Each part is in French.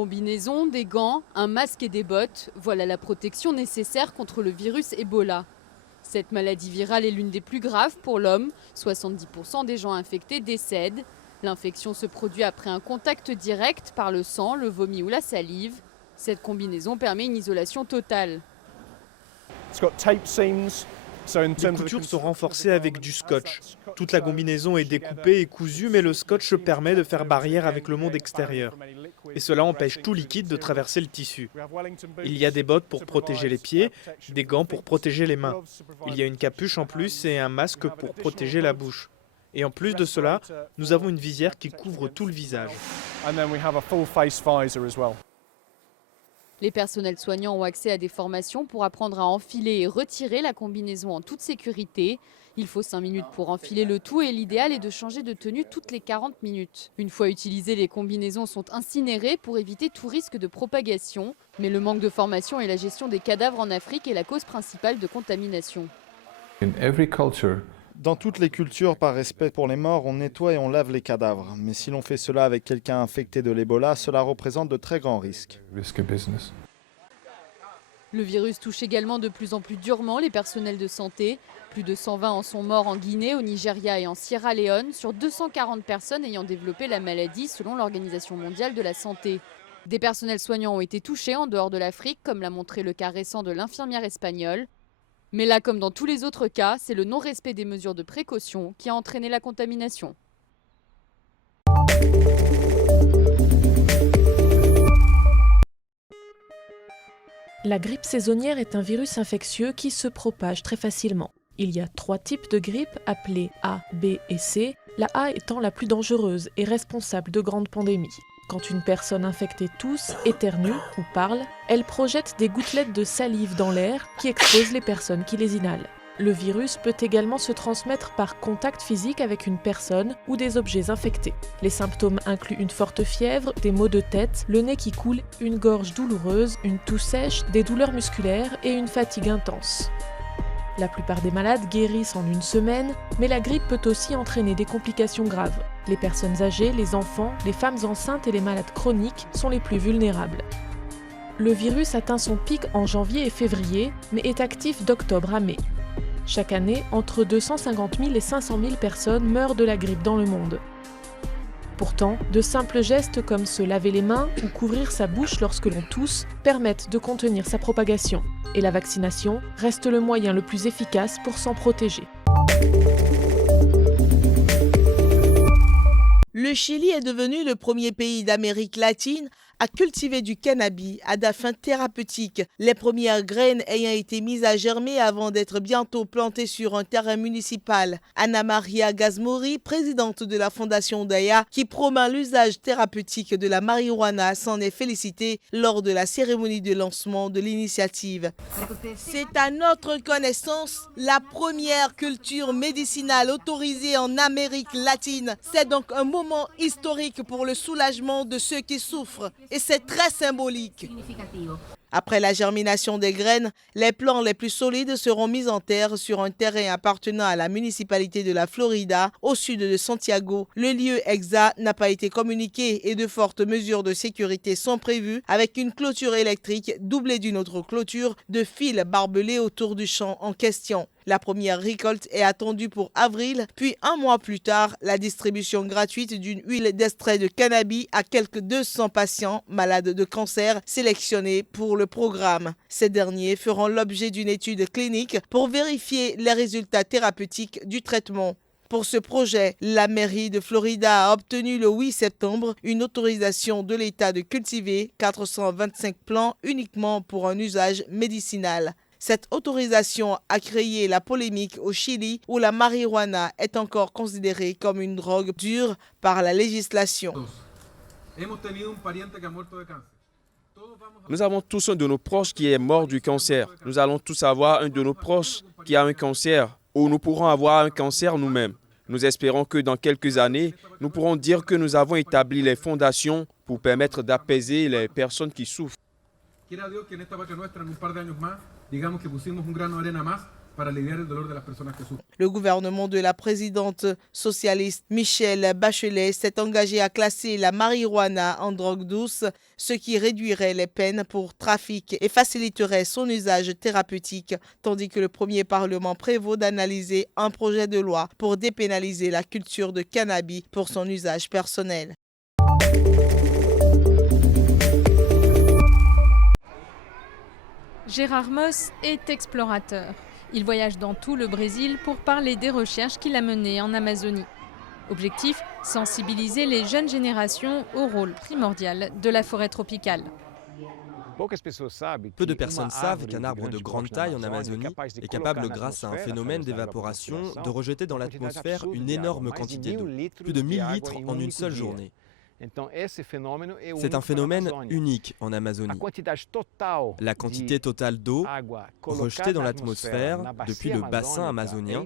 combinaison, des gants, un masque et des bottes, voilà la protection nécessaire contre le virus Ebola. Cette maladie virale est l'une des plus graves pour l'homme. 70% des gens infectés décèdent. L'infection se produit après un contact direct par le sang, le vomi ou la salive. Cette combinaison permet une isolation totale. Les coutures sont renforcées avec du scotch. Toute la combinaison est découpée et cousue, mais le scotch permet de faire barrière avec le monde extérieur. Et cela empêche tout liquide de traverser le tissu. Il y a des bottes pour protéger les pieds, des gants pour protéger les mains. Il y a une capuche en plus et un masque pour protéger la bouche. Et en plus de cela, nous avons une visière qui couvre tout le visage. Les personnels soignants ont accès à des formations pour apprendre à enfiler et retirer la combinaison en toute sécurité. Il faut 5 minutes pour enfiler le tout et l'idéal est de changer de tenue toutes les 40 minutes. Une fois utilisées, les combinaisons sont incinérées pour éviter tout risque de propagation. Mais le manque de formation et la gestion des cadavres en Afrique est la cause principale de contamination. Dans toutes les cultures, par respect pour les morts, on nettoie et on lave les cadavres. Mais si l'on fait cela avec quelqu'un infecté de l'Ebola, cela représente de très grands risques. Le virus touche également de plus en plus durement les personnels de santé. Plus de 120 en sont morts en Guinée, au Nigeria et en Sierra Leone, sur 240 personnes ayant développé la maladie selon l'Organisation mondiale de la santé. Des personnels soignants ont été touchés en dehors de l'Afrique, comme l'a montré le cas récent de l'infirmière espagnole. Mais là, comme dans tous les autres cas, c'est le non-respect des mesures de précaution qui a entraîné la contamination. La grippe saisonnière est un virus infectieux qui se propage très facilement. Il y a 3 types de grippe appelés A, B et C, la A étant la plus dangereuse et responsable de grandes pandémies. Quand une personne infectée tousse, éternue ou parle, elle projette des gouttelettes de salive dans l'air qui exposent les personnes qui les inhalent. Le virus peut également se transmettre par contact physique avec une personne ou des objets infectés. Les symptômes incluent une forte fièvre, des maux de tête, le nez qui coule, une gorge douloureuse, une toux sèche, des douleurs musculaires et une fatigue intense. La plupart des malades guérissent en 1 semaine, mais la grippe peut aussi entraîner des complications graves. Les personnes âgées, les enfants, les femmes enceintes et les malades chroniques sont les plus vulnérables. Le virus atteint son pic en janvier et février, mais est actif d'octobre à mai. Chaque année, entre 250 000 et 500 000 personnes meurent de la grippe dans le monde. Pourtant, de simples gestes comme se laver les mains ou couvrir sa bouche lorsque l'on tousse permettent de contenir sa propagation. Et la vaccination reste le moyen le plus efficace pour s'en protéger. Le Chili est devenu le premier pays d'Amérique latine à cultiver du cannabis à des fins thérapeutiques, les premières graines ayant été mises à germer avant d'être bientôt plantées sur un terrain municipal. Ana Maria Gazmuri, présidente de la Fondation Daya, qui promeut l'usage thérapeutique de la marijuana, s'en est félicitée lors de la cérémonie de lancement de l'initiative. C'est à notre connaissance la première culture médicinale autorisée en Amérique latine. C'est donc un moment historique pour le soulagement de ceux qui souffrent. Et c'est très symbolique. Après la germination des graines, les plants les plus solides seront mis en terre sur un terrain appartenant à la municipalité de la Florida, au sud de Santiago. Le lieu exact n'a pas été communiqué et de fortes mesures de sécurité sont prévues avec une clôture électrique doublée d'une autre clôture de fils barbelés autour du champ en question. La première récolte est attendue pour avril, puis 1 mois plus tard, la distribution gratuite d'une huile d'extrait de cannabis à quelques 200 patients malades de cancer sélectionnés pour le programme. Ces derniers feront l'objet d'une étude clinique pour vérifier les résultats thérapeutiques du traitement. Pour ce projet, la mairie de Florida a obtenu le 8 septembre une autorisation de l'État de cultiver 425 plants uniquement pour un usage médicinal. Cette autorisation a créé la polémique au Chili où la marijuana est encore considérée comme une drogue dure par la législation. Nous avons tous un de nos proches qui est mort du cancer. Nous allons tous avoir un de nos proches qui a un cancer ou nous pourrons avoir un cancer nous-mêmes. Nous espérons que dans quelques années, nous pourrons dire que nous avons établi les fondations pour permettre d'apaiser les personnes qui souffrent. Le gouvernement de la présidente socialiste Michelle Bachelet s'est engagé à classer la marijuana en drogue douce, ce qui réduirait les peines pour trafic et faciliterait son usage thérapeutique, tandis que le premier Parlement prévoit d'analyser un projet de loi pour dépénaliser la culture de cannabis pour son usage personnel. Gérard Moss est explorateur. Il voyage dans tout le Brésil pour parler des recherches qu'il a menées en Amazonie. Objectif, sensibiliser les jeunes générations au rôle primordial de la forêt tropicale. Peu de personnes savent qu'un arbre de grande taille en Amazonie est capable, grâce à un phénomène d'évaporation, de rejeter dans l'atmosphère une énorme quantité d'eau, plus de 1000 litres en une seule journée. C'est un phénomène unique en Amazonie. La quantité totale d'eau rejetée dans l'atmosphère depuis le bassin amazonien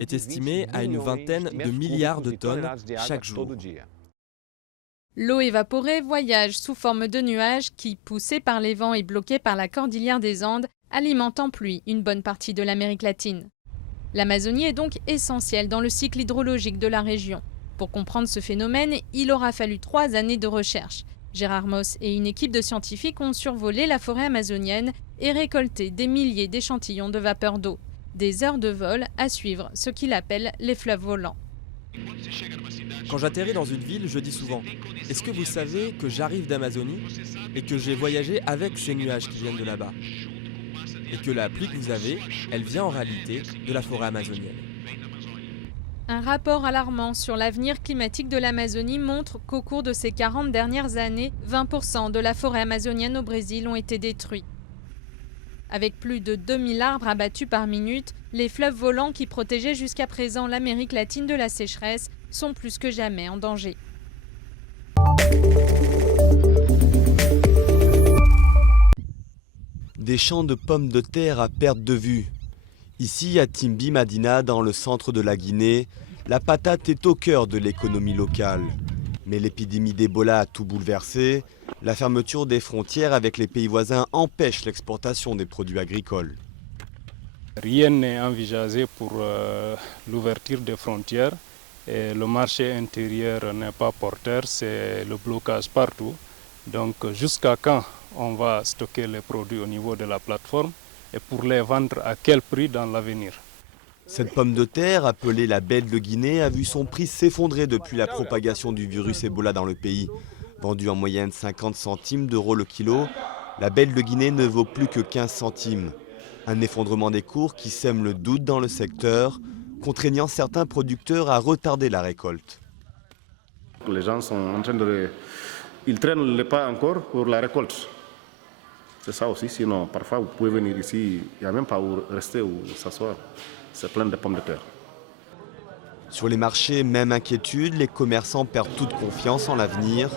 est estimée à une vingtaine de milliards de tonnes chaque jour. L'eau évaporée voyage sous forme de nuages qui, poussés par les vents et bloqués par la cordillère des Andes, alimentent en pluie une bonne partie de l'Amérique latine. L'Amazonie est donc essentielle dans le cycle hydrologique de la région. Pour comprendre ce phénomène, il aura fallu 3 années de recherche. Gérard Moss et une équipe de scientifiques ont survolé la forêt amazonienne et récolté des milliers d'échantillons de vapeur d'eau. Des heures de vol à suivre ce qu'il appelle les fleuves volants. Quand j'atterris dans une ville, je dis souvent « Est-ce que vous savez que j'arrive d'Amazonie et que j'ai voyagé avec ces nuages qui viennent de là-bas ?» Et que la pluie que vous avez, elle vient en réalité de la forêt amazonienne. Un rapport alarmant sur l'avenir climatique de l'Amazonie montre qu'au cours de ces 40 dernières années, 20% de la forêt amazonienne au Brésil ont été détruits. Avec plus de 2000 arbres abattus par minute, les fleuves volants qui protégeaient jusqu'à présent l'Amérique latine de la sécheresse sont plus que jamais en danger. Des champs de pommes de terre à perte de vue. Ici, à Timbi Madina, dans le centre de la Guinée, la patate est au cœur de l'économie locale. Mais l'épidémie d'Ebola a tout bouleversé. La fermeture des frontières avec les pays voisins empêche l'exportation des produits agricoles. Rien n'est envisagé pour l'ouverture des frontières. Et le marché intérieur n'est pas porteur, c'est le blocage partout. Donc jusqu'à quand on va stocker les produits au niveau de la plateforme et pour les vendre à quel prix dans l'avenir? Cette pomme de terre, appelée la belle de Guinée, a vu son prix s'effondrer depuis la propagation du virus Ebola dans le pays. Vendue en moyenne 50 centimes d'euros le kilo, la belle de Guinée ne vaut plus que 15 centimes. Un effondrement des cours qui sème le doute dans le secteur, contraignant certains producteurs à retarder la récolte. Les gens sont en train de... Ils traînent le pas encore pour la récolte. C'est ça aussi, sinon parfois vous pouvez venir ici, il n'y a même pas où rester ou s'asseoir. C'est plein de pommes de terre. Sur les marchés, même inquiétude, les commerçants perdent toute confiance en l'avenir.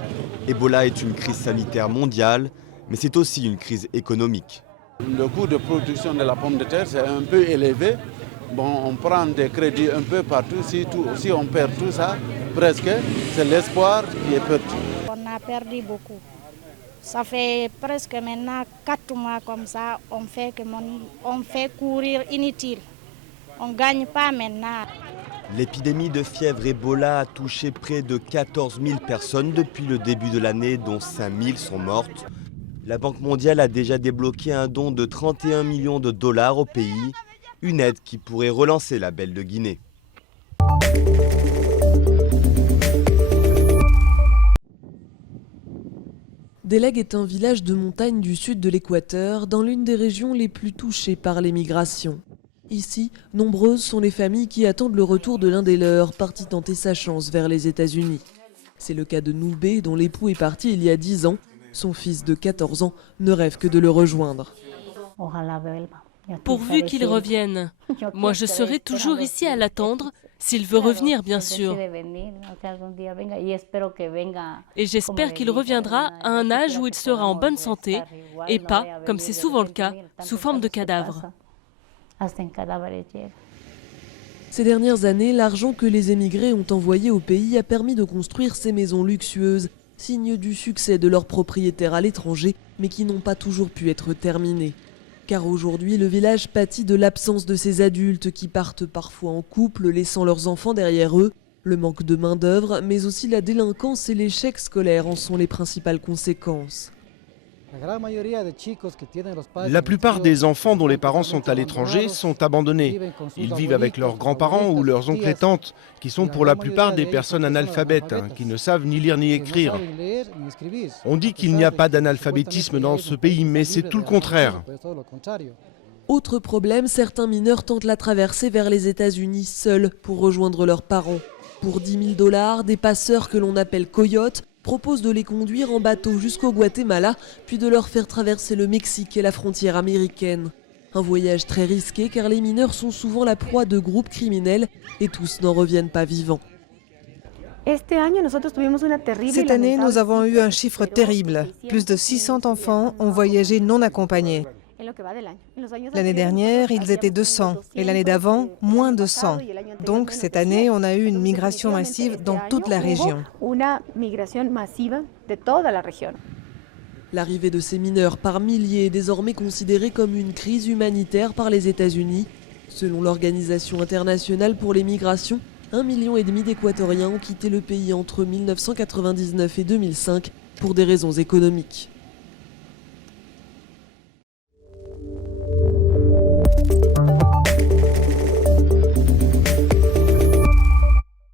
Ebola est une crise sanitaire mondiale, mais c'est aussi une crise économique. Le coût de production de la pomme de terre c'est un peu élevé. Bon, on prend des crédits un peu partout. Si on perd tout ça, presque, c'est l'espoir qui est perdu. On a perdu beaucoup. Ça fait presque maintenant 4 mois comme ça, on fait courir inutile. On ne gagne pas maintenant. L'épidémie de fièvre Ebola a touché près de 14 000 personnes depuis le début de l'année, dont 5 000 sont mortes. La Banque mondiale a déjà débloqué un don de 31 millions de dollars au pays, une aide qui pourrait relancer la belle de Guinée. Délègue est un village de montagne du sud de l'Équateur, dans l'une des régions les plus touchées par l'émigration. Ici, nombreuses sont les familles qui attendent le retour de l'un des leurs, parti tenter sa chance vers les États-Unis. C'est le cas de Noubé, dont l'époux est parti il y a 10 ans. Son fils de 14 ans ne rêve que de le rejoindre. Pourvu qu'il revienne. Moi, je serai toujours ici à l'attendre, s'il veut revenir, bien sûr. Et j'espère qu'il reviendra à un âge où il sera en bonne santé, et pas, comme c'est souvent le cas, sous forme de cadavre. Ces dernières années, l'argent que les émigrés ont envoyé au pays a permis de construire ces maisons luxueuses, signe du succès de leurs propriétaires à l'étranger, mais qui n'ont pas toujours pu être terminées. Car aujourd'hui, le village pâtit de l'absence de ces adultes qui partent parfois en couple, laissant leurs enfants derrière eux. Le manque de main-d'œuvre, mais aussi la délinquance et l'échec scolaire en sont les principales conséquences. La plupart des enfants dont les parents sont à l'étranger sont abandonnés. Ils vivent avec leurs grands-parents ou leurs oncles et tantes, qui sont pour la plupart des personnes analphabètes, qui ne savent ni lire ni écrire. On dit qu'il n'y a pas d'analphabétisme dans ce pays, mais c'est tout le contraire. Autre problème, certains mineurs tentent la traversée vers les États-Unis seuls pour rejoindre leurs parents. Pour 10 000 $, des passeurs que l'on appelle coyotes proposent de les conduire en bateau jusqu'au Guatemala, puis de leur faire traverser le Mexique et la frontière américaine. Un voyage très risqué car les mineurs sont souvent la proie de groupes criminels et tous n'en reviennent pas vivants. Cette année, nous avons eu un chiffre terrible. Plus de 600 enfants ont voyagé non accompagnés. L'année dernière, ils étaient 200 et l'année d'avant, moins de 100. Donc cette année, on a eu une migration massive dans toute la région. L'arrivée de ces mineurs par milliers est désormais considérée comme une crise humanitaire par les États-Unis. Selon l'Organisation internationale pour les migrations, 1,5 million d'Équatoriens ont quitté le pays entre 1999 et 2005 pour des raisons économiques.